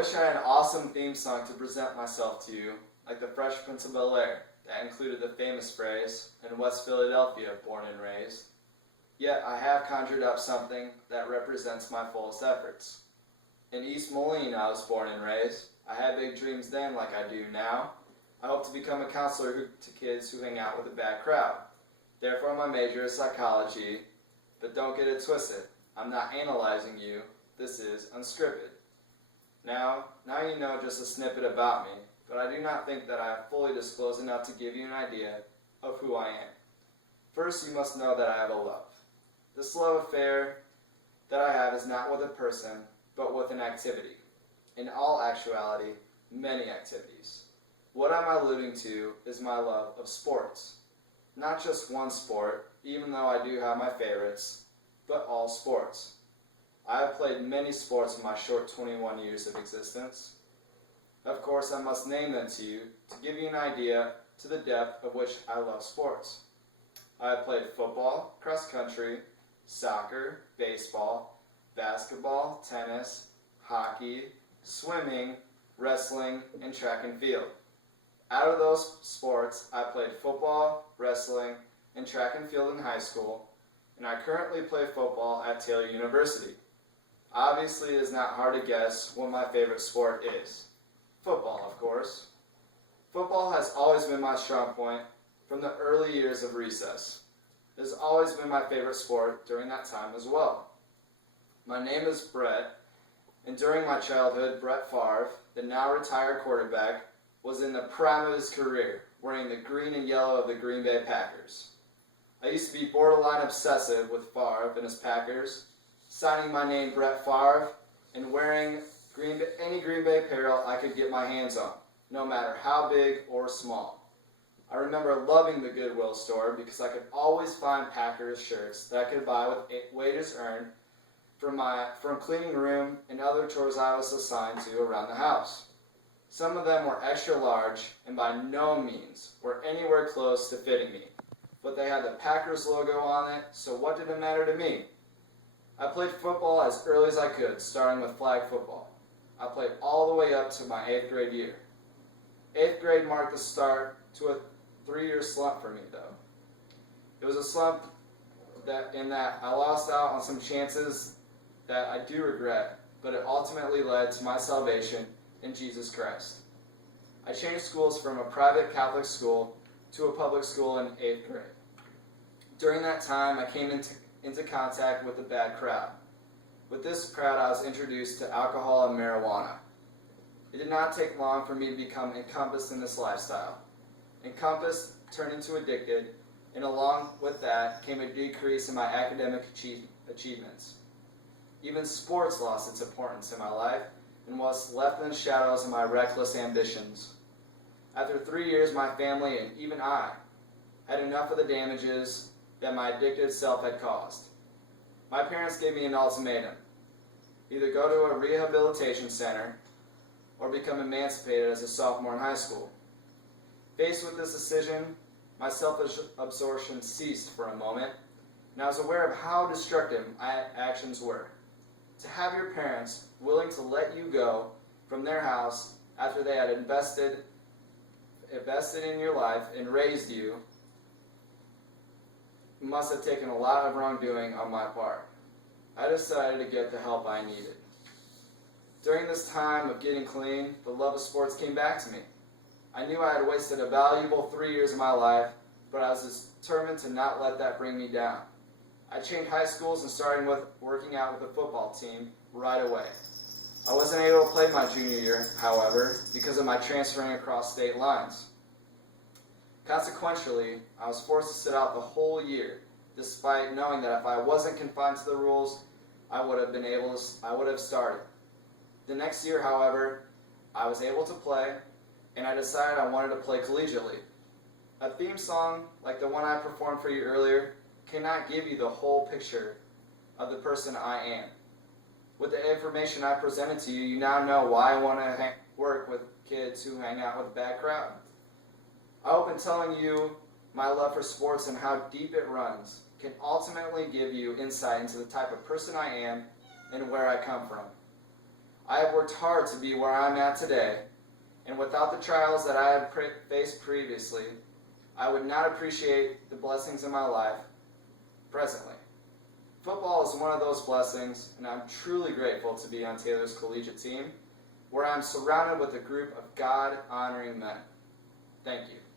wish I had an awesome theme song to present myself to you, like the Fresh Prince of Bel-Air, that included the famous phrase, "In West Philadelphia, born and raised." Yet I have conjured up something that represents my fullest efforts. In East Moline, I was born and raised. I had big dreams then like I do now. I hope to become a counselor to kids who hang out with a bad crowd. Therefore, my major is psychology, but don't get it twisted. I'm not analyzing you. This is unscripted. Now you know just a snippet about me, but I do not think that I have fully disclosed enough to give you an idea of who I am. First, you must know that I have a love. This love affair that I have is not with a person, but with an activity. In all actuality, many activities. What I'm alluding to is my love of sports. Not just one sport, even though I do have my favorites, but all sports. I have played many sports in my short 21 years of existence. Of course, I must name them to you to give you an idea to the depth of which I love sports. I have played football, cross country, soccer, baseball, basketball, tennis, hockey, swimming, wrestling, and track and field. Out of those sports, I played football, wrestling, and track and field in high school, and I currently play football at Taylor University. Obviously, it is not hard to guess what my favorite sport is. Football, of course. Football has always been my strong point from the early years of recess. It has always been my favorite sport during that time as well. My name is Brett, and during my childhood, Brett Favre, the now retired quarterback, was in the prime of his career, wearing the green and yellow of the Green Bay Packers. I used to be borderline obsessive with Favre and his Packers, signing my name Brett Favre and wearing any Green Bay apparel I could get my hands on, no matter how big or small. I remember loving the Goodwill store because I could always find Packers shirts that I could buy with wages earned from cleaning room and other chores I was assigned to around the house. Some of them were extra large and by no means were anywhere close to fitting me, but they had the Packers logo on it, so what did it matter to me? I played football as early as I could, starting with flag football. I played all the way up to my 8th grade year. 8th grade marked the start to a 3-year slump for me, though. It was a slump in that I lost out on some chances that I do regret, but it ultimately led to my salvation in Jesus Christ. I changed schools from a private Catholic school to a public school in 8th grade. During that time, I came into contact with a bad crowd. With this crowd, I was introduced to alcohol and marijuana. It did not take long for me to become encompassed in this lifestyle. Encompassed turned into addicted, and along with that came a decrease in my academic achievements. Even sports lost its importance in my life and was left in the shadows of my reckless ambitions. After 3 years, my family and even I had enough of the damages that my addicted self had caused. My parents gave me an ultimatum: either go to a rehabilitation center or become emancipated as a sophomore in high school. Faced with this decision, my self-absorption ceased for a moment, and I was aware of how destructive my actions were. To have your parents willing to let you go from their house after they had invested in your life and raised you must have taken a lot of wrongdoing on my part. I decided to get the help I needed. During this time of getting clean, the love of sports came back to me. I knew I had wasted a valuable 3 years of my life, but I was determined to not let that bring me down. I changed high schools and started working out with the football team right away. I wasn't able to play my junior year, however, because of my transferring across state lines. Consequently, I was forced to sit out the whole year, despite knowing that if I wasn't confined to the rules, I would have started. The next year, however, I was able to play, and I decided I wanted to play collegiately. A theme song like the one I performed for you earlier cannot give you the whole picture of the person I am. With the information I presented to you, you now know why I want to work with kids who hang out with a bad crowd. I hope in telling you my love for sports and how deep it runs can ultimately give you insight into the type of person I am and where I come from. I have worked hard to be where I'm at today, and without the trials that I have faced previously, I would not appreciate the blessings in my life presently. Football is one of those blessings, and I'm truly grateful to be on Taylor's collegiate team, where I'm surrounded with a group of God-honoring men. Thank you.